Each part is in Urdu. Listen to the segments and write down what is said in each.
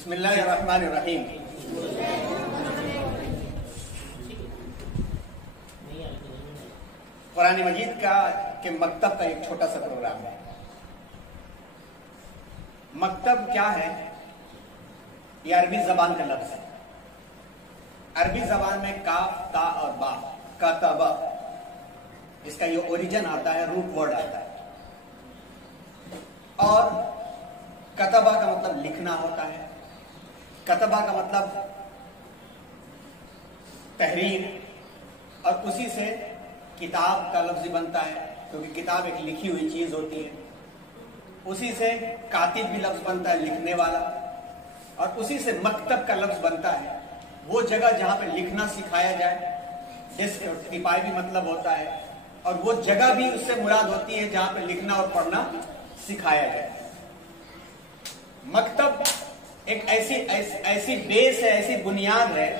بسم اللہ الرحمن الرحیم۔ قرآن مجید کے مکتب کا ایک چھوٹا سا پروگرام ہے۔ مکتب کیا ہے؟ یہ عربی زبان کا لفظ ہے۔ عربی زبان میں کاف، تا اور با، کتبہ، اس کا یہ اوریجن آتا ہے، روٹ ورڈ آتا ہے۔ اور کتبہ کا مطلب لکھنا ہوتا ہے، کتبہ کا مطلب تحریر، اور اسی سے کتاب کا لفظ بنتا ہے، کیونکہ کتاب ایک لکھی ہوئی چیز ہوتی ہے۔ اسی سے کاتب بھی لفظ بنتا ہے، لکھنے والا، اور اسی سے مکتب کا لفظ بنتا ہے، وہ جگہ جہاں پہ لکھنا سکھایا جائے۔ ڈسک اور ٹپائی بھی مطلب ہوتا ہے، اور وہ جگہ بھی اس سے مراد ہوتی ہے جہاں پہ لکھنا اور پڑھنا سکھایا جائے۔ مکتب ایک ایسی بیس ہے، ایسی بنیاد ہے،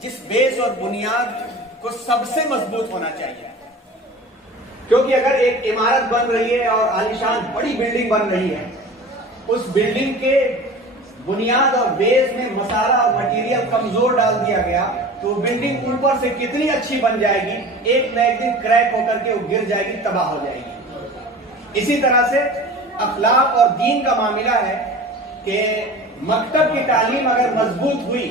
جس بیس اور بنیاد کو سب سے مضبوط ہونا چاہیے۔ کیونکہ اگر ایک عمارت بن رہی ہے اور عالیشان بڑی بلڈنگ بن رہی ہے، اس بلڈنگ کے بنیاد اور بیس میں مسالہ اور مٹیریل کمزور ڈال دیا گیا تو وہ بلڈنگ اوپر سے کتنی اچھی بن جائے گی، ایک نہ ایک دن کریک ہو کر کے وہ گر جائے گی، تباہ ہو جائے گی۔ اسی طرح سے اخلاق اور دین کا معاملہ ہے کہ مکتب کی تعلیم اگر مضبوط ہوئی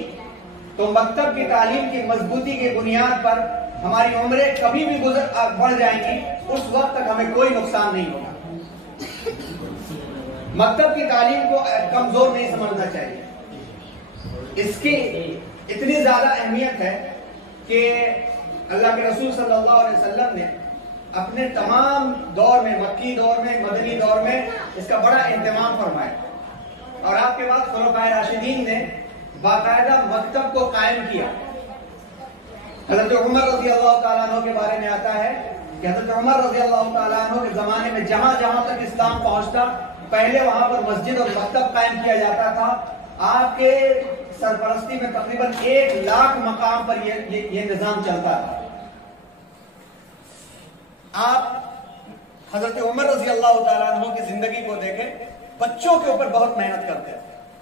تو مکتب کی تعلیم کی مضبوطی کی بنیاد پر ہماری عمریں کبھی بھی بڑھ جائیں گی، اس وقت تک ہمیں کوئی نقصان نہیں ہوگا۔ مکتب کی تعلیم کو کمزور نہیں سمجھنا چاہیے۔ اس کی اتنی زیادہ اہمیت ہے کہ اللہ کے رسول صلی اللہ علیہ وسلم نے اپنے تمام دور میں، مکی دور میں، مدنی دور میں اس کا بڑا اہتمام فرمایا، اور آپ کے بعد خلفائے راشدین نے باقاعدہ مکتب کو قائم کیا۔ حضرت عمر رضی اللہ تعالیٰ عنہ کے بارے میں آتا ہے کہ حضرت عمر رضی اللہ تعالیٰ عنہ کے زمانے میں جہاں جہاں تک اسلام پہنچتا، پہلے وہاں پر مسجد اور مکتب قائم کیا جاتا تھا۔ آپ کے سرپرستی میں تقریباً 1,00,000 مقام پر یہ نظام چلتا تھا۔ آپ حضرت عمر رضی اللہ تعالیٰ عنہ کی زندگی کو دیکھیں، بچوں کے اوپر بہت محنت کرتے تھے۔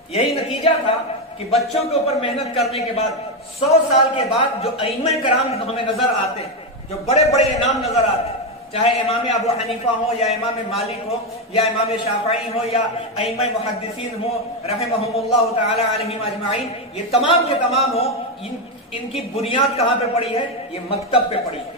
یہی نتیجہ تھا کہ بچوں کے اوپر محنت کرنے کے بعد 100 سال کے بعد جو ائمہ کرام ہمیں نظر آتے ہیں، جو بڑے بڑے امام نظر آتے ہیں، چاہے امام ابو حنیفہ ہو یا امام مالک ہو یا امام شافعی ہو یا ائمہ محدثین ہو رحمہم اللہ تعالی علیہم اجمعین، یہ تمام کے تمام ہو، ان کی بنیاد کہاں پہ پڑی ہے؟ یہ مکتب پہ پڑی ہے۔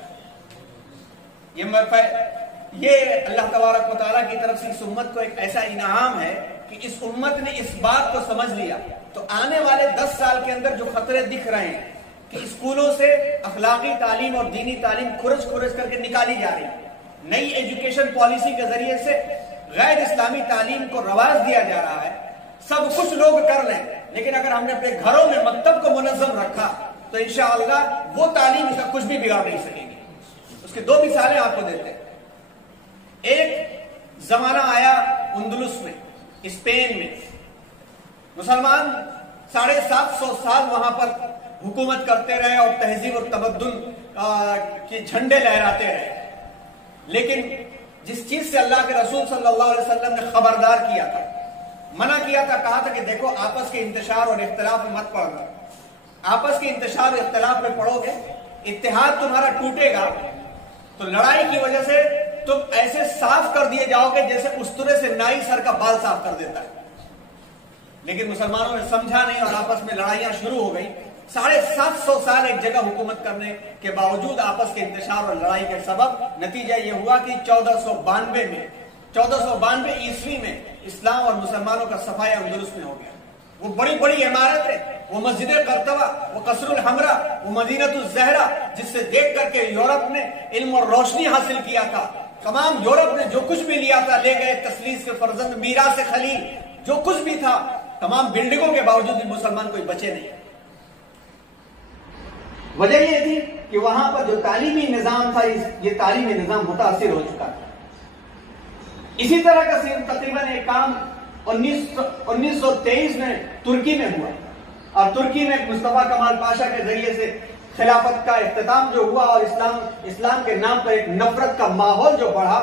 یہ اللہ تبارک و تعالیٰ کی طرف سے اس امت کو ایک ایسا انعام ہے کہ اس امت نے اس بات کو سمجھ لیا، تو آنے والے 10 سال کے اندر جو خطرے دکھ رہے ہیں کہ اسکولوں سے اخلاقی تعلیم اور دینی تعلیم کھرچ کر کے نکالی جا رہی ہے، نئی ایجوکیشن پالیسی کے ذریعے سے غیر اسلامی تعلیم کو رواج دیا جا رہا ہے، سب کچھ لوگ کر لیں، لیکن اگر ہم نے اپنے گھروں میں مکتب کو منظم رکھا تو انشاءاللہ وہ تعلیم اس کا کچھ بھی بگاڑ نہیں سکے گی۔ اس کی 2 مثالیں آپ کو دیتے ہیں۔ ایک زمانہ آیا اندلس میں، اسپین میں، مسلمان 750 سال وہاں پر حکومت کرتے رہے اور تہذیب اور تمدن کے جھنڈے لہراتے رہے، لیکن جس چیز سے اللہ کے رسول صلی اللہ علیہ وسلم نے خبردار کیا تھا، منع کیا تھا، کہا تھا کہ دیکھو آپس کے انتشار اور اختلاف میں مت پڑنا، آپس کے انتشار اور اختلاف میں پڑھو گے، اتحاد تمہارا ٹوٹے گا تو لڑائی کی وجہ سے تم ایسے صاف کر دیے جاؤ گے جیسے استرے سے نائی سر کا بال صاف کر دیتا ہے۔ لیکن مسلمانوں نے سمجھا نہیں اور آپس میں لڑائیاں شروع ہو گئی۔ 750 سال ایک جگہ حکومت کرنے کے باوجود آپس کے انتشار اور لڑائی کے سبب نتیجہ یہ ہوا کہ 1492 عیسوی میں اسلام اور مسلمانوں کا صفحہ اندلس میں ہو گیا۔ وہ بڑی بڑی عمارتیں، وہ مسجد قرطبہ، وہ قصر الحمرا، وہ مدینۃ الزہرا، جس سے دیکھ کر کے یورپ نے علم اور روشنی حاصل کیا تھا، تمام یورپ نے جو کچھ بھی لیا تھا لے گئے، تسلیس کے فرزند، میراث خلیل، جو کچھ بھی تھا، تمام بلڈنگوں کے باوجود بھی مسلمان کوئی بچے نہیں۔ وجہ یہ تھی کہ وہاں پر جو تعلیمی نظام تھا، یہ تعلیمی نظام متاثر ہو چکا تھا۔ اسی طرح کا تقریباً ایک کام 1923 میں ترکی میں ہوا، اور ترکی میں مصطفیٰ کمال پاشا کے ذریعے سے خلافت کا اختتام جو ہوا اور اسلام کے نام پر ایک نفرت کا ماحول جو بڑھا،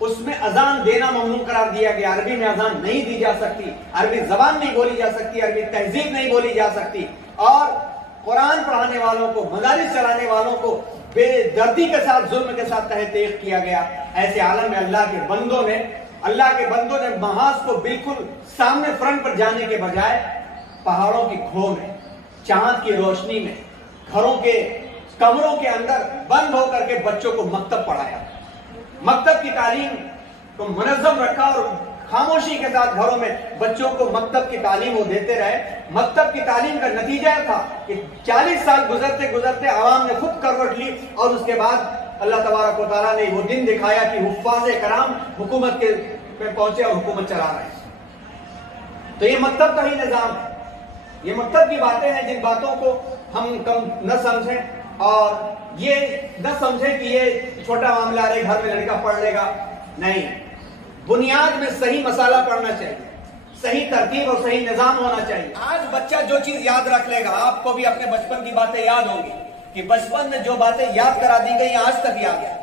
اس میں اذان دینا ممنوع قرار دیا گیا. عربی میں اذان نہیں دی جا سکتی, عربی زبان نہیں بولی جا سکتی, عربی تہذیب نہیں بولی جا سکتی, اور قرآن پڑھانے والوں کو, مدارس چلانے والوں کو بے دردی کے ساتھ, ظلم کے ساتھ تحقیق کیا گیا. ایسے عالم میں اللہ کے بندوں نے محاذ کو بالکل سامنے فرنٹ پر جانے کے بجائے پہاڑوں کی کھو میں, چاند کی روشنی میں, گھروں کے کمروں کے اندر بند ہو کر کے بچوں کو مکتب پڑھایا, مکتب کی تعلیم کو منظم رکھا, اور خاموشی کے ساتھ گھروں میں بچوں کو مکتب کی تعلیم وہ دیتے رہے. مکتب کی تعلیم کا نتیجہ تھا کہ 40 سال گزرتے گزرتے عوام نے خود کروٹ لی, اور اس کے بعد اللہ تبارک و تعالیٰ نے وہ دن دکھایا کہ حفاظ کرام حکومت کے پہ پہنچے اور حکومت چلا رہے ہیں. تو یہ مکتب کا ہی نظام ہے, یہ مکتب کی باتیں ہیں جن باتوں کو ہم کم نہ سمجھیں, اور یہ نہ سمجھیں کہ یہ چھوٹا معاملہ ہے, گھر میں لڑکا پڑھ لے گا. نہیں, بنیاد میں صحیح مسالہ پڑھنا چاہیے, صحیح ترتیب اور صحیح نظام ہونا چاہیے. آج بچہ جو چیز یاد رکھ لے گا, آپ کو بھی اپنے بچپن کی باتیں یاد ہوں گی کہ بچپن میں جو باتیں یاد کرا دی گئی آج تک یاد ہے.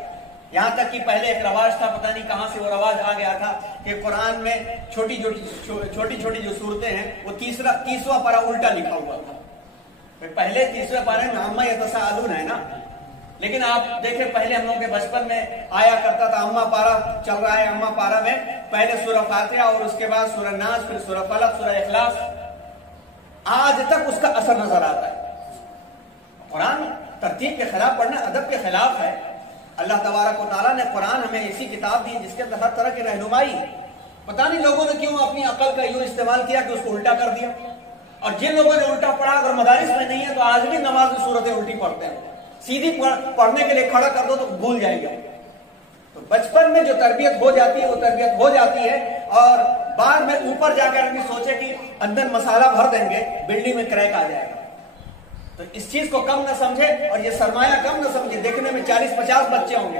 یہاں تک کہ پہلے ایک رواج تھا, پتہ نہیں کہاں سے وہ رواج آ گیا تھا, کہ قرآن میں چھوٹی چھوٹی جو صورتیں ہیں وہ 30واں پارہ الٹا لکھا ہوا تھا. پہلے 30ویں پارے میں عما یتساءلون ہے نا, لیکن آپ دیکھیں پہلے ہم لوگوں کے بچپن میں آیا کرتا تھا اما پارا چل رہا ہے, اما پارا میں پہلے سورہ فاتحہ اور اس کے بعد سورہ ناس, پھر سورہ فلق, سورہ اخلاص. آج تک اس کا اثر نظر آتا ہے. قرآن ترتیب کے خلاف پڑھنا ادب کے خلاف ہے. اللہ تبارک و تعالیٰ نے قرآن ہمیں ایسی کتاب دی جس کے اندر ہر طرح کی رہنمائی. پتہ نہیں لوگوں نے کیوں اپنی عقل کا یوں استعمال کیا کہ اس کو الٹا کر دیا, اور جن لوگوں نے الٹا پڑھا اگر مدارس میں نہیں ہے تو آج بھی نماز میں صورتیں الٹی پڑھتے ہیں. سیدھی پڑھنے کے لیے کھڑا کر دو تو بھول جائے گا. تو بچپن میں جو تربیت ہو جاتی ہے وہ تربیت ہو جاتی ہے, اور بعد میں اوپر جا کر سوچے کہ اندر مسالہ بھر دیں گے, بلڈنگ میں کریک آ جائے گا. تو اس چیز کو کم نہ سمجھے, اور یہ سرمایہ کم نہ سمجھے. دیکھنے میں 40-50 بچے ہوں گے,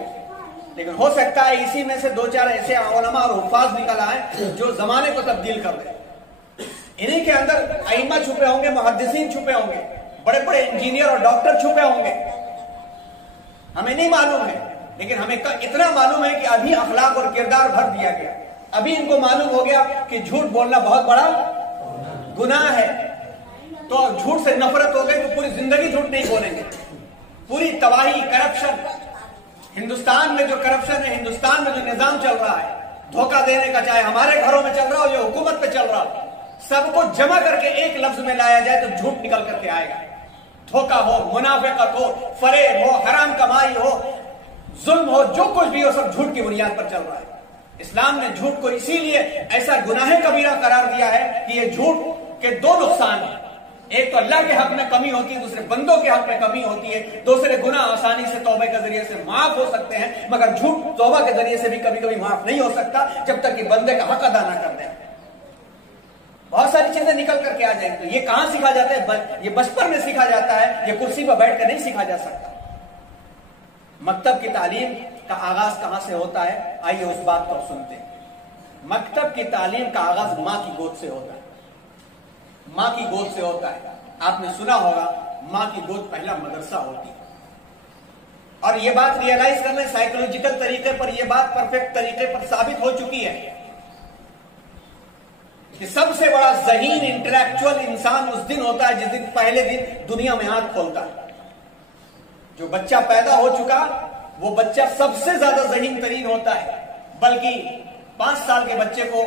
لیکن ہو سکتا ہے اسی میں سے 2-4 ایسے علماء اور حفاظ نکل آئے جو زمانے کو تبدیل کر دیں. انہی کے اندر ائمہ چھپے ہوں گے, محدثین چھپے ہوں گے, بڑے بڑے انجینئر اور ڈاکٹر چھپے ہوں گے. ہمیں نہیں معلوم ہے, لیکن ہمیں اتنا معلوم ہے کہ ابھی اخلاق اور کردار بھر دیا گیا. ابھی ان کو معلوم ہو گیا کہ جھوٹ بولنا بہت بڑا گناہ ہے, تو جھوٹ سے نفرت ہو گئی تو پوری زندگی جھوٹ نہیں بولیں گے. پوری تباہی, کرپشن, ہندوستان میں جو کرپشن ہے, ہندوستان میں جو نظام چل رہا ہے دھوکہ دینے کا, چاہے ہمارے گھروں میں چل رہا ہو یا حکومت پہ چل رہا ہو, سب کو جمع کر کے ایک لفظ میں لایا جائے تو جھوٹ نکل کر کے آئے گا. دھوکہ ہو, منافقت ہو, فریب ہو, حرام کمائی ہو, ظلم ہو, جو کچھ بھی ہو سب جھوٹ کی بنیاد پر چل رہا ہے. اسلام نے جھوٹ کو اسی لیے ایسا گناہ کبیرہ قرار دیا ہے کہ یہ جھوٹ کے 2 نقصان ہیں. ایک تو اللہ کے حق میں کمی ہوتی ہے, دوسرے بندوں کے حق میں کمی ہوتی ہے. دوسرے گناہ آسانی سے توبہ کے ذریعے سے معاف ہو سکتے ہیں, مگر جھوٹ توبہ کے ذریعے سے بھی کبھی کبھی معاف نہیں ہو سکتا جب تک کہ بندے کا حق ادا نہ کر دیں. بہت ساری چیزیں نکل کر کے آ جائیں. تو یہ کہاں سیکھا جاتا ہے؟ یہ بچپن میں سیکھا جاتا ہے, یہ کرسی پر بیٹھ کر نہیں سیکھا جا سکتا. مکتب کی تعلیم کا آغاز کہاں سے ہوتا ہے؟ آئیے اس بات کو سنتے ہیں. مکتب کی تعلیم کا آغاز ماں کی گود سے ہوتا ہے. ماں کی گود سے ہوتا ہے. آپ نے سنا ہوگا ماں کی گود پہلا مدرسہ ہوتی ہے. اور یہ بات ریئلائز کرنے سائیکولوجیکل طریقے پر یہ بات پرفیکٹ طریقے پر ثابت ہو چکی ہے کہ سب سے بڑا ذہین انٹلیکچوئل انسان اس دن ہوتا ہے جس دن پہلے دن دنیا میں ہاتھ کھولتا ہے. جو بچہ پیدا ہو چکا وہ بچہ سب سے زیادہ ذہین ترین ہوتا ہے, بلکہ 5 سال کے بچے کو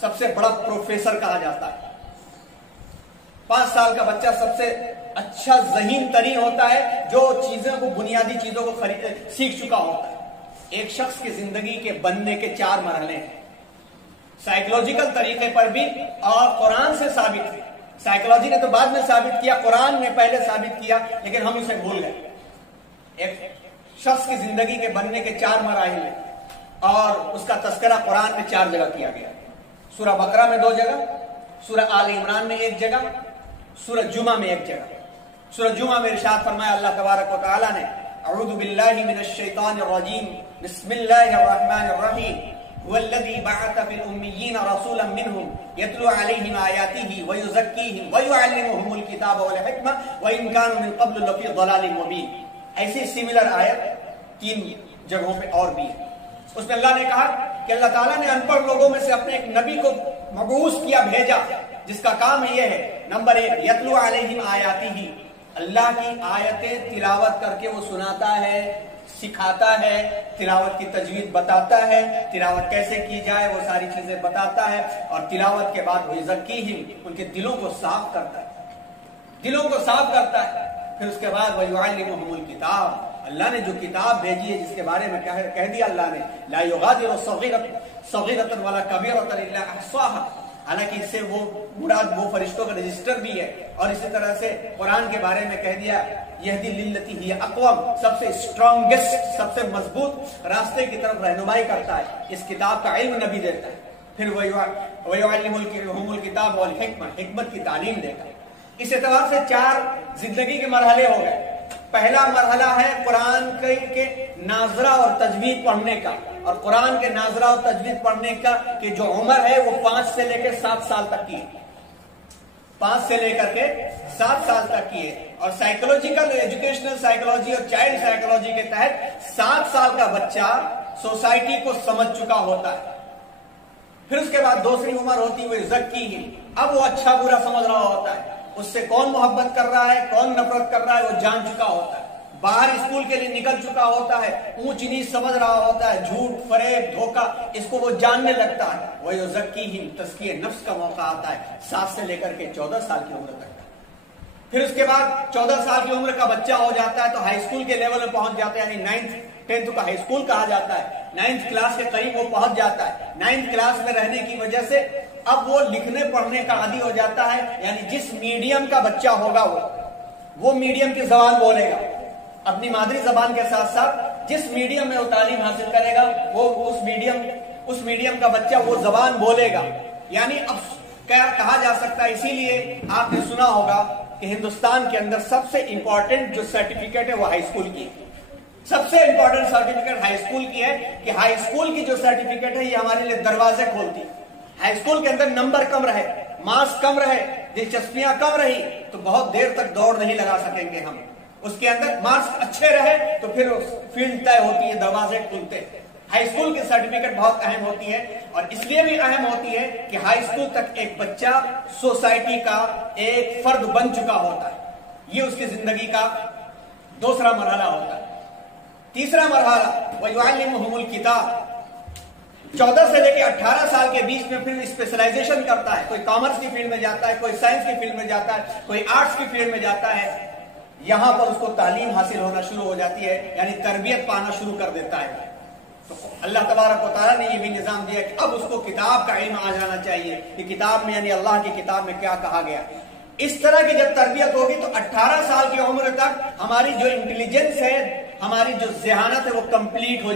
سب سے بڑا پروفیسر کہا جاتا ہے. 5 سال کا بچہ سب سے اچھا ذہین ترین ہوتا ہے جو چیزوں کو, بنیادی چیزوں کو سیکھ چکا ہوتا ہے. ایک شخص کی زندگی کے بننے کے 4 مرحلے ہیں, سائیکولوجیکل طریقے پر بھی اور قرآن سے ثابت ہے. سائیکولوجی نے تو بعد میں ثابت کیا, قرآن نے پہلے ثابت کیا, لیکن ہم اسے بھول گئے. ایک شخص کی زندگی کے بننے کے 4 مراحل ہیں, اور اس کا تذکرہ قرآن میں 4 جگہ کیا گیا. سورہ بقرہ میں 2 جگہ, سورہ آل عمران میں 1 جگہ, سورہ جمعہ میں 1 جگہ. سورہ جمعہ میں ارشاد فرمایا اللہ تبارک و تعالی نے, اعوذ باللہ من الشیطان الرجیم, بسم اللہ الرحمن الرحیم, هو الذی بعث فی الامیین رسولا منہم یتلو علیہم آیاتہ ویزکیہم ویعلمہم الکتاب والحکمہ وان کانوا من قبل لفی ضلال مبین. ایسی سملر آیت 3 جگہوں پہ اور بھی ہے. اس میں اللہ نے کہا کہ اللہ تعالیٰ نے ان پڑھ لوگوں میں سے اپنے ایک نبی کو مبعوث کیا، بھیجا، جس کا کام یہ ہے، نمبر 1 یتلو علیہم آیاتہ، اللہ کی آیتیں تلاوت کر کے وہ سناتا ہے، سکھاتا ہے، تلاوت کی تجوید بتاتا ہے، تلاوت کیسے کی جائے وہ ساری چیزیں بتاتا ہے، اور تلاوت کے بعد وَيُزَكِّيهِمْ، ان کے دلوں کو صاف کرتا ہے، دلوں کو صاف کرتا ہے۔ پھر اس کے بعد وَيُعَلِّمُهُمُ الْكِتَابَ، اللہ نے جو کتاب بھیجی ہے، جس کے بارے میں کہہ دیا اللہ نے لا یغادر صغیرۃ ولا کبیرۃ الا احصاها، حالانکہ اس سے وہ مراد وہ فرشتوں کا رجسٹر بھی ہے، اور اسی طرح سے قرآن کے بارے میں کہہ دیا یہدی للتی ہی اقوم، سب سے اسٹرانگسٹ، سب سے مضبوط راستے کی طرف رہنمائی کرتا ہے، اس کتاب کا علم نبی دیتا ہے۔ پھر وَيُعَلِّمُهُمُ الْكِتَابَ وَالْحِكْمَةَ، حکمت کی تعلیم دیتا ہے۔ اس اعتبار سے 4 زندگی کے مرحلے ہو گئے۔ پہلا مرحلہ ہے قرآن کے ناظرہ اور تجوید پڑھنے کا، اور قرآن کے ناظرہ اور تجوید پڑھنے کا کہ جو عمر ہے وہ 5 سے لے کر 7 سال تک کی ہے، 5 سے لے کر کے 7 سال تک کی ہے، اور سائیکولوجیکل ایجوکیشنل سائیکولوجی اور چائلڈ سائیکولوجی کے تحت 7 سال کا بچہ سوسائٹی کو سمجھ چکا ہوتا ہے۔ پھر اس کے بعد دوسری عمر ہوتی ہے زکی، اب وہ اچھا برا سمجھ رہا ہوتا ہے، اس سے کون محبت کر رہا ہے، کون نفرت کر رہا ہے وہ جان چکا ہوتا ہے، باہر اسکول کے لیے نکل چکا ہوتا ہے، اونچ نیچ سمجھ رہا ہوتا ہے، جھوٹ فریب دھوکہ اس کو وہ جاننے لگتا ہے۔ وَيُزَكِّيهِمْ، تزکیہ نفس کا موقع آتا ہے 7 سے لے کر کے 14 سال کی عمر تک۔ پھر اس کے بعد 14 سال کی عمر کا بچہ ہو جاتا ہے تو ہائی اسکول کے لیول میں پہنچ جاتا ہے، یعنی 9th 10th کا ہائی اسکول کہا جاتا ہے، 9th کلاس کے قریب وہ پہنچ جاتا ہے۔ 9th کلاس میں رہنے کی وجہ سے اب وہ لکھنے پڑھنے کا عادی ہو جاتا ہے، یعنی جس میڈیم کا بچہ ہوگا وہ میڈیم کی زبان بولے گا، اپنی مادری زبان کے ساتھ ساتھ جس میڈیم میں وہ تعلیم حاصل کرے گا وہ اس میڈیم کا بچہ وہ زبان بولے گا۔ یعنی اب کہا جا سکتا ہے، اسی لیے آپ نے سنا ہوگا کہ ہندوستان کے اندر سب سے امپورٹنٹ جو سرٹیفکیٹ ہے وہ ہائی اسکول کی ہے، سب سے امپورٹنٹ سرٹیفکیٹ ہائی اسکول کی ہے، کہ ہائی اسکول کی جو سرٹیفکیٹ ہے یہ ہمارے لیے دروازے کھولتی ہے۔ ہائی اسکول کے اندر نمبر کم رہے، مارکس کم رہے، دلچسپیاں کم رہی تو بہت دیر تک دوڑ نہیں لگا سکیں گے ہم۔ اس کے اندر مارکس اچھے رہے تو پھر فیلڈ طے ہوتی ہے، دروازے کھلتے۔ ہائی اسکول کی سرٹیفکیٹ بہت اہم ہوتی ہے، اور اس لیے بھی اہم ہوتی ہے کہ ہائی اسکول تک ایک بچہ سوسائٹی کا ایک فرد بن چکا ہوتا ہے، یہ اس کی زندگی کا دوسرا مرحلہ ہوتا ہے۔ تیسرا مرحلہ وَيُعَلِّمُهُمُ الْكِتَابَ، 14 سے لے کے 18 سال کے بیچ میں پھر اسپیشلائزیشن کرتا ہے، کوئی کامرس کی فیلڈ میں جاتا ہے، کوئی سائنس کی فیلڈ میں جاتا ہے، کوئی آرٹس کی فیلڈ میں جاتا ہے۔ یہاں پر اس کو تعلیم حاصل ہونا شروع ہو جاتی ہے، یعنی تربیت پانا شروع کر دیتا ہے۔ تو اللہ تبارک و تعالیٰ نے یہ بھی نظام دیا کہ اب اس کو کتاب کا علم آ جانا چاہیے کہ کتاب میں یعنی اللہ کی کتاب میں کیا کہا گیا۔ اس طرح کی جب تربیت ہوگی تو 18 سال کی عمر تک ہماری جو انٹیلیجنس ہے، ہماری جو ذہانت ہے وہ کمپلیٹ ہو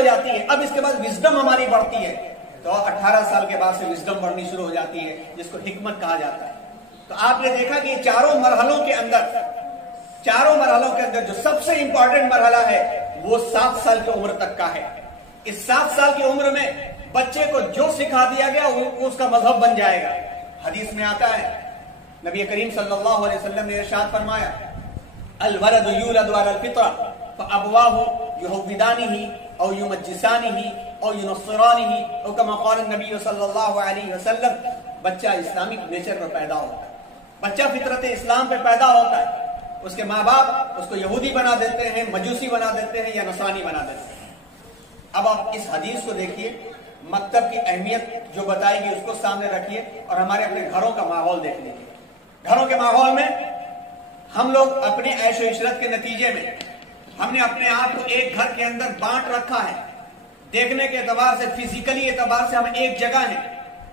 جاتی ہے۔ اب اس کے بعد وزڈم ہماری بڑھتی ہے، تو 18 سال کے بعد سے وزڈم بڑھنی شروع ہو جاتی ہے، جس کو حکمت کہا جاتا ہے۔ تو آپ نے دیکھا کہ چاروں مرحلوں کے اندر جو سب سے امپورٹنٹ مرحلہ ہے وہ 7 سال کی عمر تک کا ہے۔ اس 7 سال کی عمر میں بچے کو جو سکھا دیا گیا وہ اس کا مذہب بن جائے گا۔ حدیث میں آتا ہے، نبی کریم صلی اللہ علیہ وسلم نے ارشاد فرمایا، الولد یولد علی الفطرہ فابواہ یہودانہ او یمجسانہ او ینصرانہ، او کما قال النبی صلی اللہ علیہ وسلم، بچہ اسلامک نیچر پر پیدا ہوتا ہے، بچہ فطرت اسلام پہ پیدا ہوتا ہے، اس کے ماں باپ اس کو یہودی بنا دیتے ہیں، مجوسی بنا دیتے ہیں یا نصرانی بنا دیتے ہیں۔ اب آپ اس حدیث کو دیکھیے، مکتب کی اہمیت جو بتائی گئی اس کو سامنے رکھیے، اور ہمارے اپنے گھروں کا ماحول دیکھ لیجیے۔ گھروں کے ماحول میں ہم لوگ اپنی عیش و عشرت کے نتیجے میں ہم نے اپنے آپ کو ایک گھر کے اندر بانٹ رکھا ہے، دیکھنے کے اعتبار سے، فزیکلی اعتبار سے ہم ایک جگہ ہیں،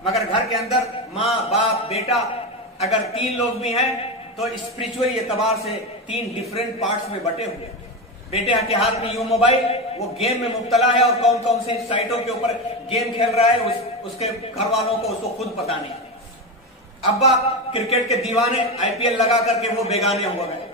مگر گھر کے اندر ماں باپ بیٹا اگر 3 لوگ بھی ہیں تو اسپریچولی اعتبار سے 3 ڈیفرنٹ پارٹس میں بٹے ہوئے۔ بیٹے کے ہاتھ میں یوں موبائل، وہ گیم میں مبتلا ہے، اور کون کون سی سائٹوں کے اوپر گیم کھیل رہا ہے اس کے گھر والوں کو اس کو خود پتا نہیں۔ ابا کرکٹ کے دیوانے، IPL لگا کر کے وہ بیگانے ہو گئے۔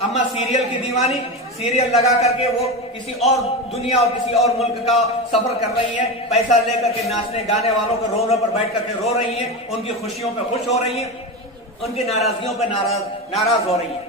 اما سیریل کی دیوانی، سیریل لگا کر کے وہ کسی اور دنیا اور کسی اور ملک کا سفر کر رہی ہیں، پیسہ لے کر کے ناچنے گانے والوں کو رونے پر بیٹھ کر کے رو رہی ہیں، ان کی خوشیوں پہ خوش ہو رہی ہیں، ان کی ناراضگیوں پہ ناراض ہو رہی ہیں۔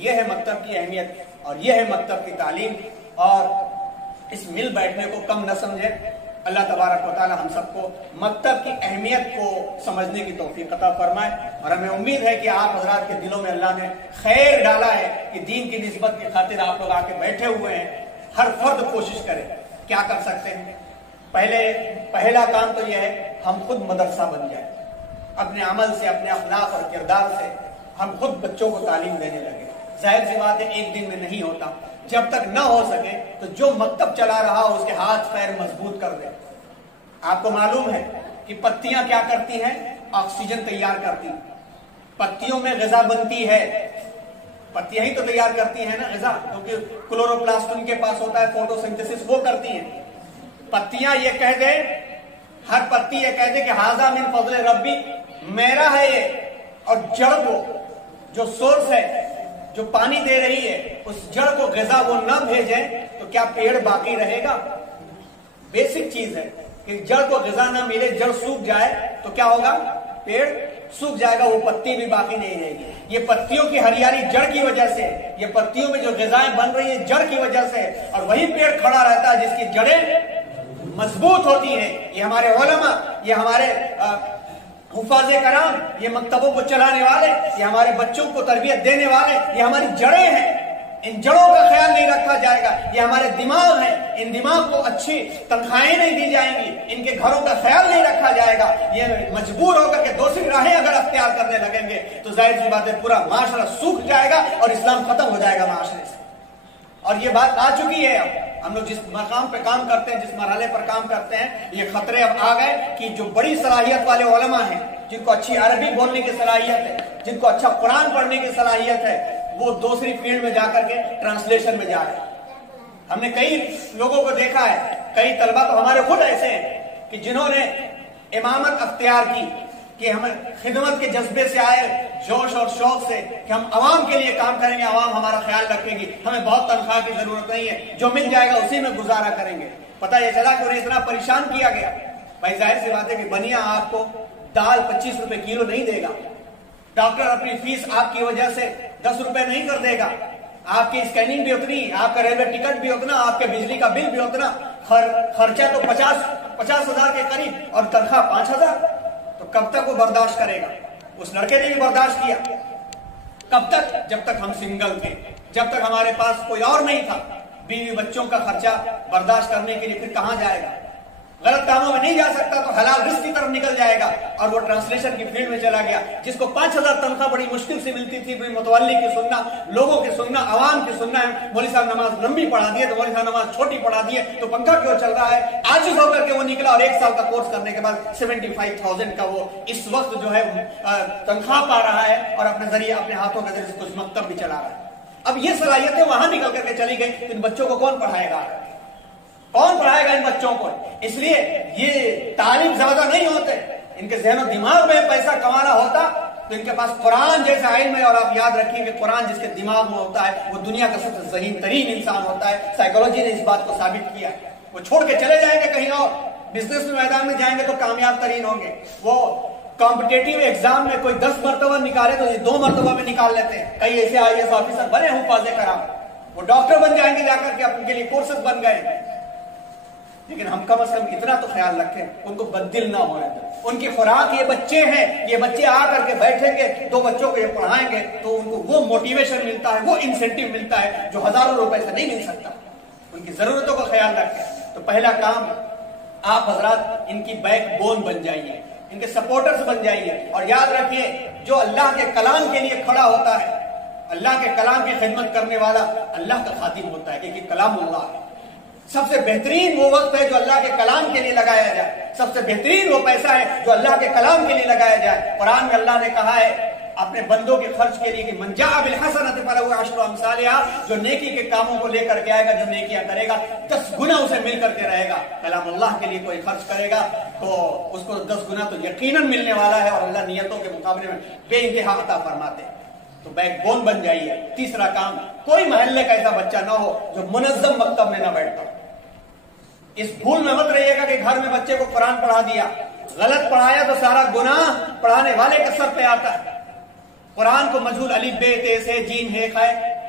یہ ہے مکتب کی اہمیت اور یہ ہے مکتب کی تعلیم. اور اس مل بیٹھنے کو کم نہ سمجھے. اللہ تبارک و تعالی ہم سب کو مکتب کی اہمیت کو سمجھنے کی توفیق عطا فرمائے. اور ہمیں امید ہے کہ آپ حضرات کے دلوں میں اللہ نے خیر ڈالا ہے کہ دین کی نسبت کی خاطر آپ لوگ آ کے بیٹھے ہوئے ہیں. ہر فرد کوشش کرے. کیا کر سکتے ہیں؟ پہلا کام تو یہ ہے ہم خود مدرسہ بن جائیں. اپنے عمل سے، اپنے اخلاق اور کردار سے ہم خود بچوں کو تعلیم دینے لگے. ظاہر سی بات ہے ایک دن میں نہیں ہوتا. جب تک نہ ہو سکے تو جو مکتب چلا رہا ہو اس کے ہاتھ پیر مضبوط کر دے. آپ کو معلوم ہے کہ پتیاں کیا کرتی ہیں؟ آکسیجن تیار کرتی ہیں. پتیوں میں غذا بنتی ہے. پتیاں ہی تو تیار کرتی ہیں نا غذا، کیونکہ کلوروپلاسٹ ان کے پاس ہوتا ہے، فوٹو سنتھسس وہ کرتی ہیں. پتیاں یہ کہہ دے، ہر پتی یہ کہہ دے کہ ھذا من فضل ربی، میرا ہے یہ. اور جڑ کو جو سورس ہے، جو پانی دے رہی ہے، اس جڑ کو غذا وہ نہ بھیجے تو کیا پیڑ باقی رہے گا؟ بیسک چیز ہے کہ جڑ کو غذا نہ ملے، جڑ سوکھ جائے تو کیا ہوگا؟ پیڑ سوکھ جائے گا، وہ پتی بھی باقی نہیں رہے گی. یہ پتیوں کی ہریالی جڑ کی وجہ سے، یہ پتیوں میں جو غذائیں بن رہی ہیں جڑ کی وجہ سے. اور وہی پیڑ کھڑا رہتا ہے جس کی جڑیں مضبوط ہوتی ہیں. یہ ہمارے علماء، یہ ہمارے حفاظ کرام، یہ مکتبوں کو چلانے والے، یہ ہمارے بچوں کو تربیت دینے والے، یہ ہماری جڑیں ہیں. ان جڑوں کا خیال نہیں رکھا جائے گا. یہ ہمارے دماغ ہیں، ان دماغ کو اچھی تنخواہیں نہیں دی جائیں گی، ان کے گھروں کا خیال نہیں رکھا جائے گا. یہ مجبور ہو کر کے دوسری راہیں اگر اختیار کرنے لگیں گے تو ظاہر سی بات ہے پورا معاشرہ سوکھ جائے گا اور اسلام ختم ہو جائے گا معاشرے سے. اور یہ بات آ چکی ہے. اب ہم لوگ جس مقام پہ کام کرتے ہیں، جس مرحلے پر کام کرتے ہیں، یہ خطرے اب آ گئے کہ جو بڑی صلاحیت والے علماء ہیں، جن کو اچھی عربی بولنے کی صلاحیت ہے، جن کو اچھا قرآن پڑھنے کی صلاحیت ہے، وہ دوسری فیلڈ میں جا کر کے ٹرانسلیشن میں جا رہے ہیں. ہم نے کئی لوگوں کو دیکھا ہے، کئی طلبہ تو ہمارے خود ایسے ہیں کہ جنہوں نے امامت اختیار کی کہ ہم خدمت کے جذبے سے آئے، جوش اور شوق سے کہ ہم عوام کے لیے کام کریں گے، عوام ہمارا خیال رکھے گی، ہمیں بہت تنخواہ کی ضرورت نہیں ہے، جو مل جائے گا اسی میں گزارا کریں گے. پتہ یہ چلا کہ انہیں اتنا پریشان کیا گیا. بھائی ظاہر سی بات ہے کہ بنیا آپ کو دال 25 روپے کلو نہیں دے گا. ڈاکٹر اپنی فیس آپ کی وجہ سے 10 روپے نہیں کر دے گا. آپ کی اسکیننگ بھی اتنی، آپ کا ریلوے ٹکٹ بھی اتنا، آپ کے بجلی کا بل بھی اتنا. خرچہ تو 50,000 کے قریب اور تنخواہ 5,000. تو کب تک وہ برداشت کرے گا؟ اس لڑکے نے بھی برداشت کیا. کب تک؟ جب تک ہم سنگل تھے، جب تک ہمارے پاس کوئی اور نہیں تھا. بیوی بچوں کا خرچہ برداشت کرنے کے لیے پھر کہاں جائے گا؟ غلط کاموں میں نہیں جا سکتا تو حلال رزق کی طرف نکل جائے گا. اور وہ ٹرانسلیشن کی فیلڈ میں چلا گیا. جس کو 5,000 تنخواہ بڑی مشکل سے ملتی تھی، بڑی متولی کی سننا، لوگوں کی سننا، عوام کی سننا ہے. مولوی صاحب نماز لمبی پڑھا دیے تو مولوی صاحب نماز چھوٹی پڑھا دیے تو پنکھا کیوں چل رہا ہے؟ عاجز ہو کر کے وہ نکلا اور 1 سال کا کورس کرنے کے بعد 75,000 کا وہ اس وقت جو ہے تنخواہ پا رہا ہے اور اپنے ذریعے، اپنے ہاتھوں کے ذریعے کچھ مکتب بھی چلا رہا ہے. اب یہ صلاحیتیں وہاں نکل کر کے چلی گئی. ان بچوں کو کون پڑھائے گا؟ کون پڑھائے گا ان بچوں کو؟ اس لیے یہ تعلیم زیادہ نہیں ہوتے. ان کے ذہن و دماغ میں پیسہ کمانا ہوتا تو ان کے پاس قرآن جیسا علم ہے. اور آپ یاد رکھیں کہ قرآن جس کے دماغ میں ہوتا ہے وہ دنیا کا سب سے ذہین ترین انسان ہوتا ہے. سائیکالوجی نے اس بات کو ثابت کیا. وہ چھوڑ کے چلے جائیں گے کہیں اور، بزنس میں میدان میں جائیں گے تو کامیاب ترین ہوں گے. وہ کمپٹیٹیو ایگزام میں کوئی 10 مرتبہ نکالے تو یہ 2 مرتبہ میں نکال لیتے ہیں. کئی ایسے IAS آفیسر بنے ہوں حفاظ کرام، وہ ڈاکٹر بن جائیں گے جا کر کے، ان کے لیے کورسز بن گئے. لیکن ہم کم از کم اتنا تو خیال رکھیں ان کو بددل نہ ہونے دیں. ان کی خوراک یہ بچے ہیں. یہ بچے آ کر کے بیٹھیں گے، 2 بچوں کو یہ پڑھائیں گے تو ان کو وہ موٹیویشن ملتا ہے، وہ انسینٹیو ملتا ہے جو ہزاروں روپے سے نہیں مل سکتا. ان کی ضرورتوں کا خیال رکھیں. تو پہلا کام، آپ حضرات ان کی بیک بون بن جائیے، ان کے سپورٹرز بن جائیے. اور یاد رکھیے جو اللہ کے کلام کے لیے کھڑا ہوتا ہے، اللہ کے کلام کی خدمت کرنے والا اللہ کا خادم ہوتا ہے، کیونکہ کلام اللہ ہے. سب سے بہترین وہ وقت ہے جو اللہ کے کلام کے لیے لگایا جائے. سب سے بہترین وہ پیسہ ہے جو اللہ کے کلام کے لیے لگایا جائے. قرآن میں اللہ نے کہا ہے اپنے بندوں کے خرچ کے لیے کہ من جاء بالحسنۃ فلہ عشر امثالھا، جو نیکی کے کاموں کو لے کر کے آئے گا، جو نیکیاں کرے گا 10 گنا اسے مل کر کے رہے گا. کلام اللہ کے لیے کوئی خرچ کرے گا تو اس کو 10 گنا تو یقیناً ملنے والا ہے. اور اللہ نیتوں کے مقابلے میں بے انتہا عطا فرماتے ہیں. تو بیک بون بن جائیے. تیسرا کام، کوئی محلے کا ایسا بچہ نہ ہو جو منظم مکتب میں نہ بیٹھتا. اس بھول میں مت رہیے گا کہ گھر میں بچے کو قرآن پڑھا دیا، غلط پڑھایا تو سارا گناہ پڑھانے والے کے سر پہ آتا ہے. قرآن کو مجہول الف بے تے سے جیم ہے خائے